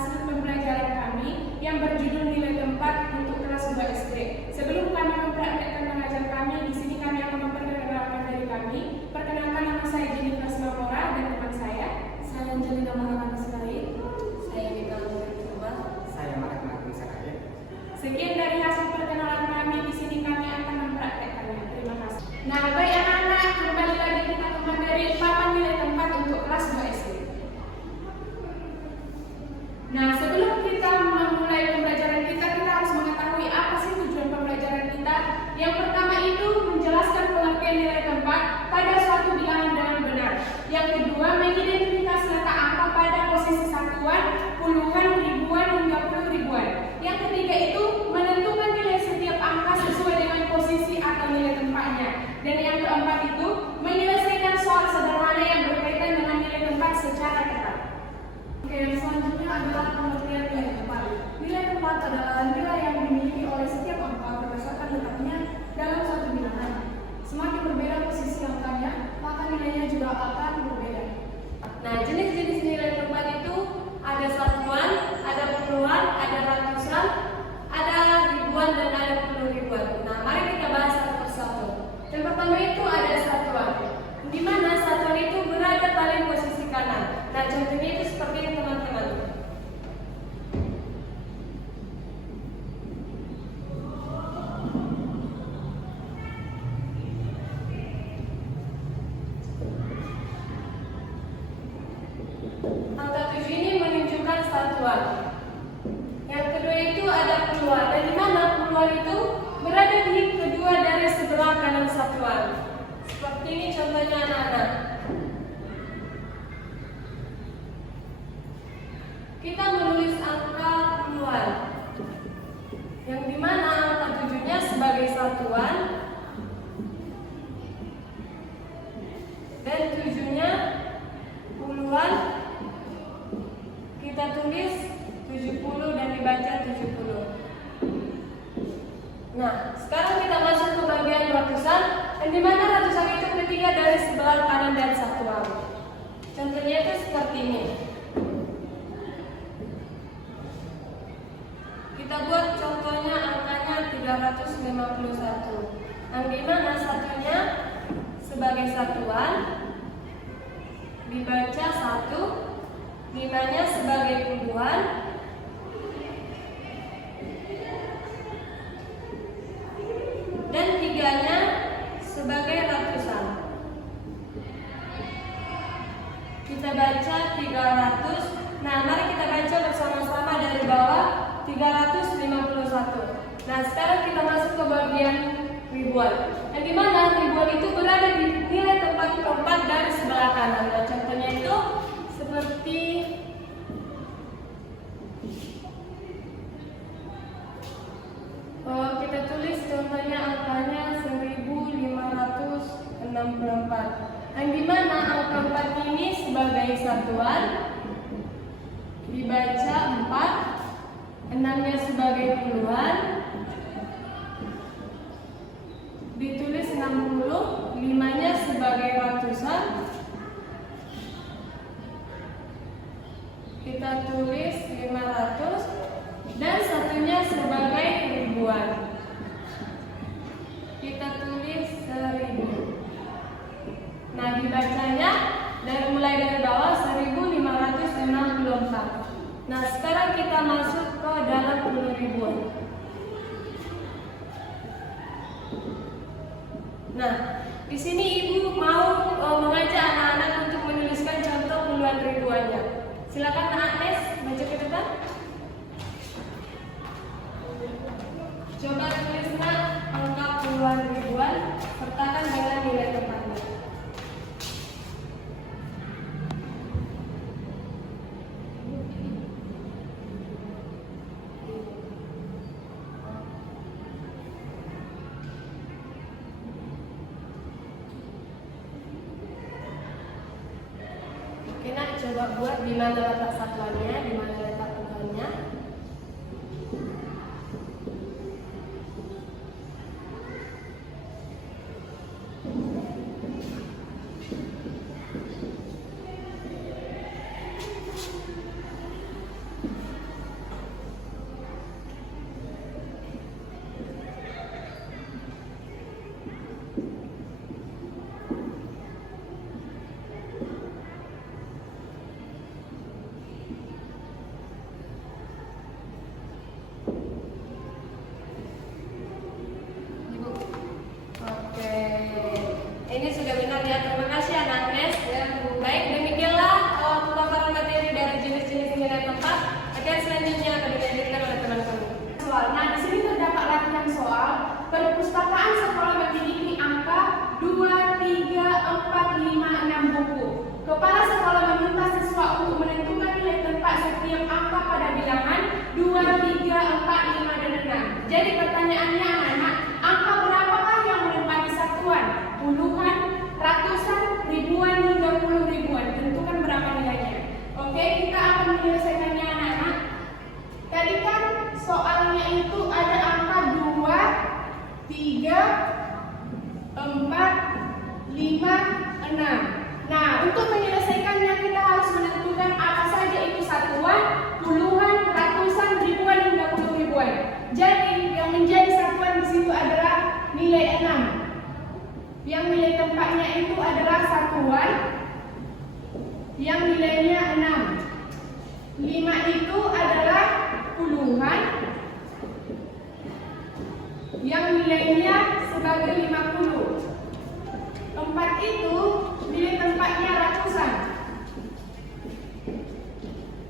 hasil pembelajaran kami yang berjudul nilai tempat untuk kelas 2 SD. Sebelum kami mempraktekkan mengajar kami, di sini kami akan memperkenalkan diri kami. Perkenalkan, nama saya Jennifer Smamora dan teman saya Angelina Maharani Selain. Saya Mita Nurullah. Saya Marek Martin Sakaya. Sekian dari hasil perkenalan kami, di sini kami akan mempraktekkannya. Terima kasih. Nah, baik anak-anak, kembali lagi kita ke materi papan nilai tempat untuk kelas 2 SD. Nah, sebelum kita memulai pembelajaran kita harus mengetahui apa sih tujuan pembelajaran kita. Yang pertama itu menjelaskan pengertian nilai tempat pada suatu bilangan dengan benar. Yang kedua, mengidentifikasi letak angka pada posisi satuan, puluhan, ribuan, hingga puluh ribuan. Yang ketiga itu menentukan nilai setiap angka sesuai dengan posisi atau nilai tempatnya. Dan yang keempat itu menyelesaikan soal sederhana yang berkaitan dengan nilai tempat secara ketat. Oke, yang selanjutnya adalah pengertian nilai tempat. Nilai tempat adalah nilai yang dimiliki oleh setiap angka berdasarkan letaknya dalam suatu bilangan. Semakin berbeda posisi angkanya, maka nilainya juga akan berbeda. Nah, jenis-jenis nilai tempat itu ada satuan, ada puluhan, ada ratusan, ada ribuan, dan ada puluh ribuan. Nah, mari kita bahas satu persatu. Yang pertama itu ada satuan, di mana satuan itu berada paling posisi kanan. Nah, contohnya itu seperti ini teman-teman. Angka 7 ini menunjukkan satuan. Yang kedua itu ada puluhan, dan di mana puluhan itu berada di kedua dari sebelah kanan satuan. Seperti ini contohnya anak-anak. Kita menulis angka puluhan, yang di mana angka 7-nya sebagai satuan dan 7-nya puluhan. Kita tulis 70 dan dibaca 70. Nah, sekarang kita masuk ke bagian ratusan, dan di mana ratusan itu ketiga dari sebelah kanan dan satuan. Contohnya itu seperti ini. Kita buat contohnya angkanya 351. Yang di mana satunya sebagai satuan dibaca 1, 5-nya sebagai puluhan, dan 3-nya sebagai ratusan. Kita baca 300. Nah, mari kita baca bersama-sama dari bawah 351. Nah, sekarang kita masuk ke bagian ribuan. Yang dimana ribuan itu berada di nilai tempat keempat dari sebelah kanan. Nah, contohnya itu seperti kita tulis contohnya angkanya 1564. Yang dimana angka 4 ini sebagai satuan dibaca 4, 6-nya sebagai puluhan ditulis 60, 5-nya sebagai ratusan kita tulis 500, dan satunya sebagai ribuan kita tulis 1000. Nah, dibacanya mulai dari bawah 1564. Nah, sekarang kita masuk ke dalam puluh ribuan. Nah, di sini ibu mau mengajak anak-anak untuk menuliskan contoh puluhan ribuannya. Silakan Agnes, baca ke depan. Coba tulislah angka puluhan ribuan, sertakan dengan nilai tempatnya. Oke, nak coba buat di mana letak satuannya, di mana letak puluhannya. Jadi pertanyaannya anak-anak, angka berapakah yang menempati satuan? Puluhan, ratusan, ribuan, hingga puluh ribuan. Tentukan berapa nilainya. Oke, kita akan menyelesaikannya anak-anak. Tadi kan soalnya itu ada angka 2, 3, 4, 5, 6. Nah, untuk menyelesaikannya kita harus menentukan apa saja itu satuan, puluhan, ratusan, ribuan, hingga puluh ribuan. Jadi, yang menjadi satuan di situ adalah nilai 6. Yang nilai tempatnya itu adalah satuan yang nilainya 6. 5 itu adalah puluhan yang nilainya sebagai 50. 4 itu nilai tempatnya ratusan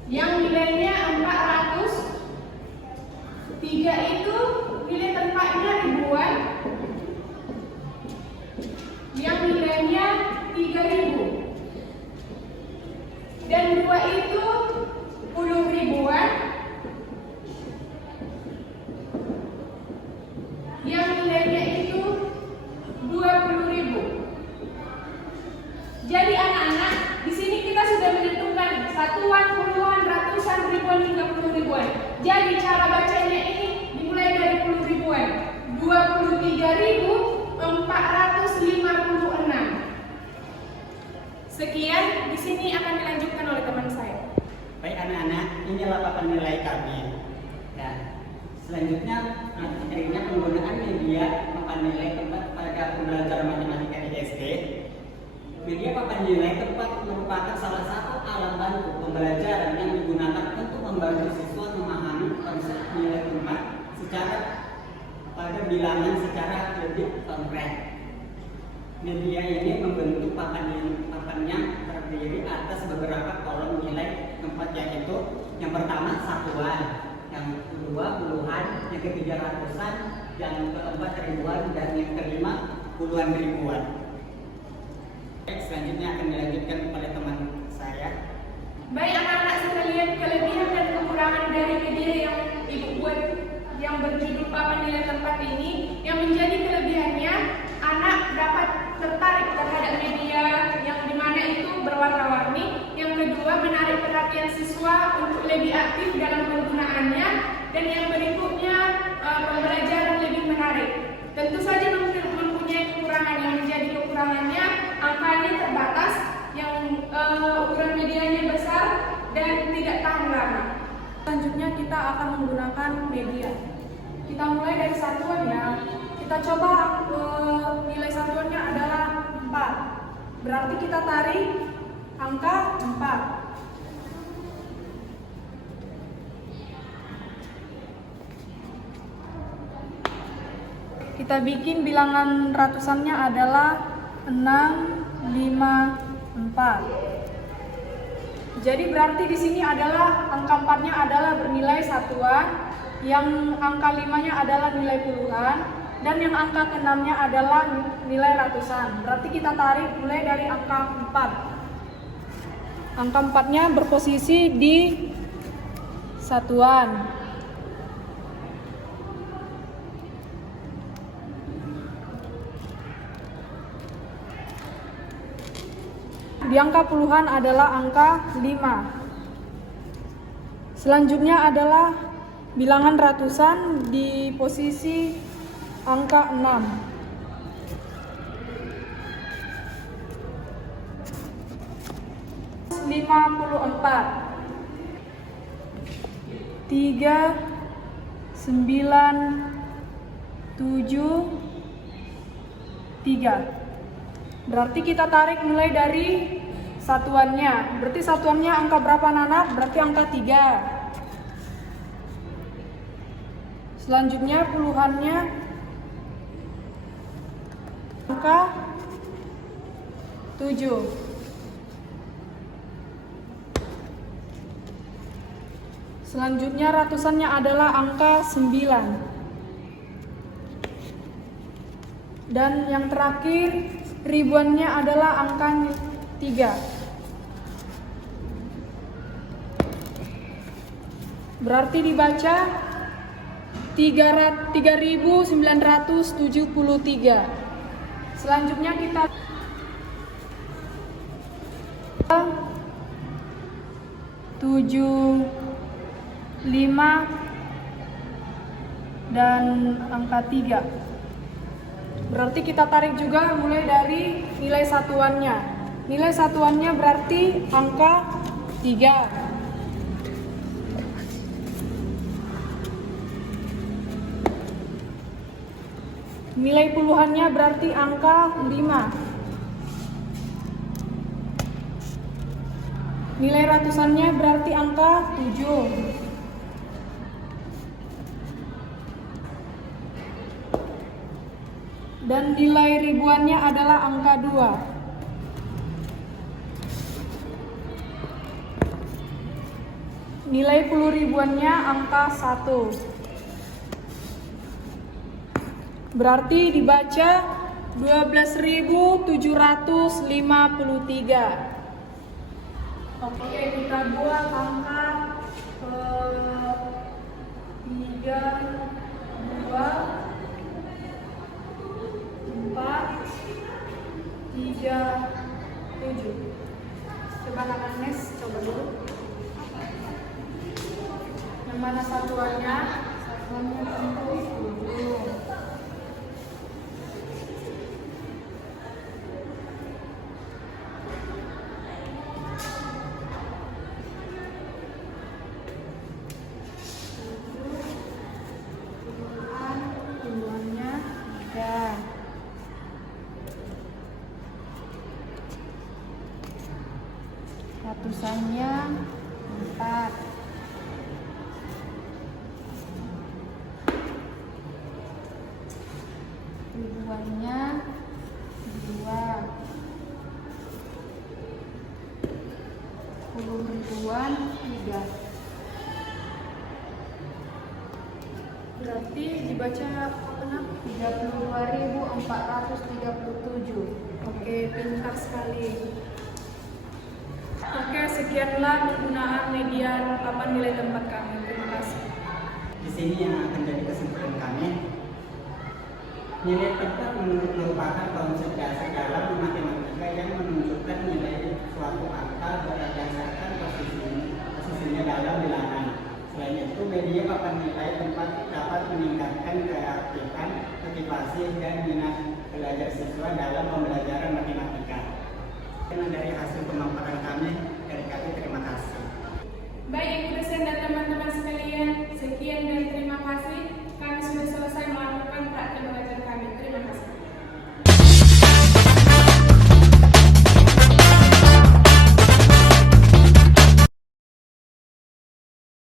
yang nilainya 400. 3 itu nilai tempatnya ribuan yang nilainya 3000. Dan 2 itu puluh ribuan yang nilainya itu 20.000. Jadi anak-anak, di sini kita sudah menentukan satuan, puluhan, ratusan, ribuan, hingga puluh ribuan. Jadi cara bacanya ini dimulai dari puluh ribuan. 23.456. Sekian, di sini akan dilanjutkan oleh teman saya. Baik anak-anak, inilah papan nilai kami. Nah, selanjutnya materinya penggunaan media papan nilai tempat pada pembelajaran matematika di SD. Media papan nilai tempat merupakan salah satu alat bantu pembelajaran yang digunakan untuk membantu siswa memahami konsep nilai tempat secara pada bilangan secara lebih konkret. Media ini membentuk papannya terdiri atas beberapa kolom nilai tempat, yaitu yang pertama satuan, yang kedua puluhan, yang ketiga ratusan, yang keempat ribuan, dan yang kelima puluhan ribuan. Selanjutnya akan dilanjutkan oleh teman saya. Baik anak-anak sekalian, kelebihan dan kekurangan dari media yang ibu buat yang berjudul papan nilai tempat ini, yang menjadi kelebihannya anak dapat tertarik terhadap media yang dimana itu berwarna-warni. Yang kedua, menarik perhatian siswa untuk lebih aktif dalam penggunaannya. Dan yang berikutnya, pembelajaran lebih menarik. Tentu saja mempunyai kekurangan. Yang menjadi kekurangannya, angkanya terbatas, yang ukuran medianya besar dan tidak tahan lama. Selanjutnya kita akan menggunakan media. Kita mulai dari satuan ya. Kita coba nilai satuannya adalah 4. Berarti kita tarik angka 4. Kita bikin bilangan ratusannya adalah 6, 5, 4. Jadi berarti di sini adalah angka 4-nya adalah bernilai satuan, yang angka 5-nya adalah nilai puluhan, dan yang angka ke-6-nya adalah nilai ratusan. Berarti kita tarik mulai dari angka 4. Angka 4-nya berposisi di satuan. Di angka puluhan adalah angka 5. Selanjutnya adalah bilangan ratusan di posisi angka 6. 54. 3, 9, 7, 3. Berarti kita tarik mulai dari satuannya. Berarti satuannya angka berapa anak? Berarti angka 3. Selanjutnya puluhannya angka 7. Selanjutnya ratusannya adalah angka 9. Dan yang terakhir ribuannya adalah angka 3. Berarti dibaca 3 3.973. Selanjutnya kita 75 dan angka 3. Berarti kita tarik juga mulai dari nilai satuannya. Nilai satuannya berarti angka 3. Nilai puluhannya berarti angka 5. Nilai ratusannya berarti angka 7. Dan nilai ribuannya adalah angka 2. Nilai puluh ribuannya angka 1. Berarti dibaca 12.753. Oke, kita buat angka 3, 2, 4, 3, 7. Coba Kak Agnes, coba dulu. Yang mana satuannya? Satuannya tentu 10. Ratusannya 4. Ribuannya 2. Puluh ribuan 3. Berarti dibaca apa? 32.437. Oke, pintar sekali. Oke, sekianlah penggunaan media ungkapan nilai tempat kami. Terima kasih. Di sini yang akan jadi kesimpulan kami. Nilai tempat merupakan konsep dasar dalam matematika yang menunjukkan nilai suatu angka berdasarkan posisinya dalam bilangan. Selain itu, media papan nilai tempat dapat meningkatkan keaktifan, motivasi, dan minat belajar siswa dalam pembelajaran matematika. Dari hasil pemaparan kami, terima kasih.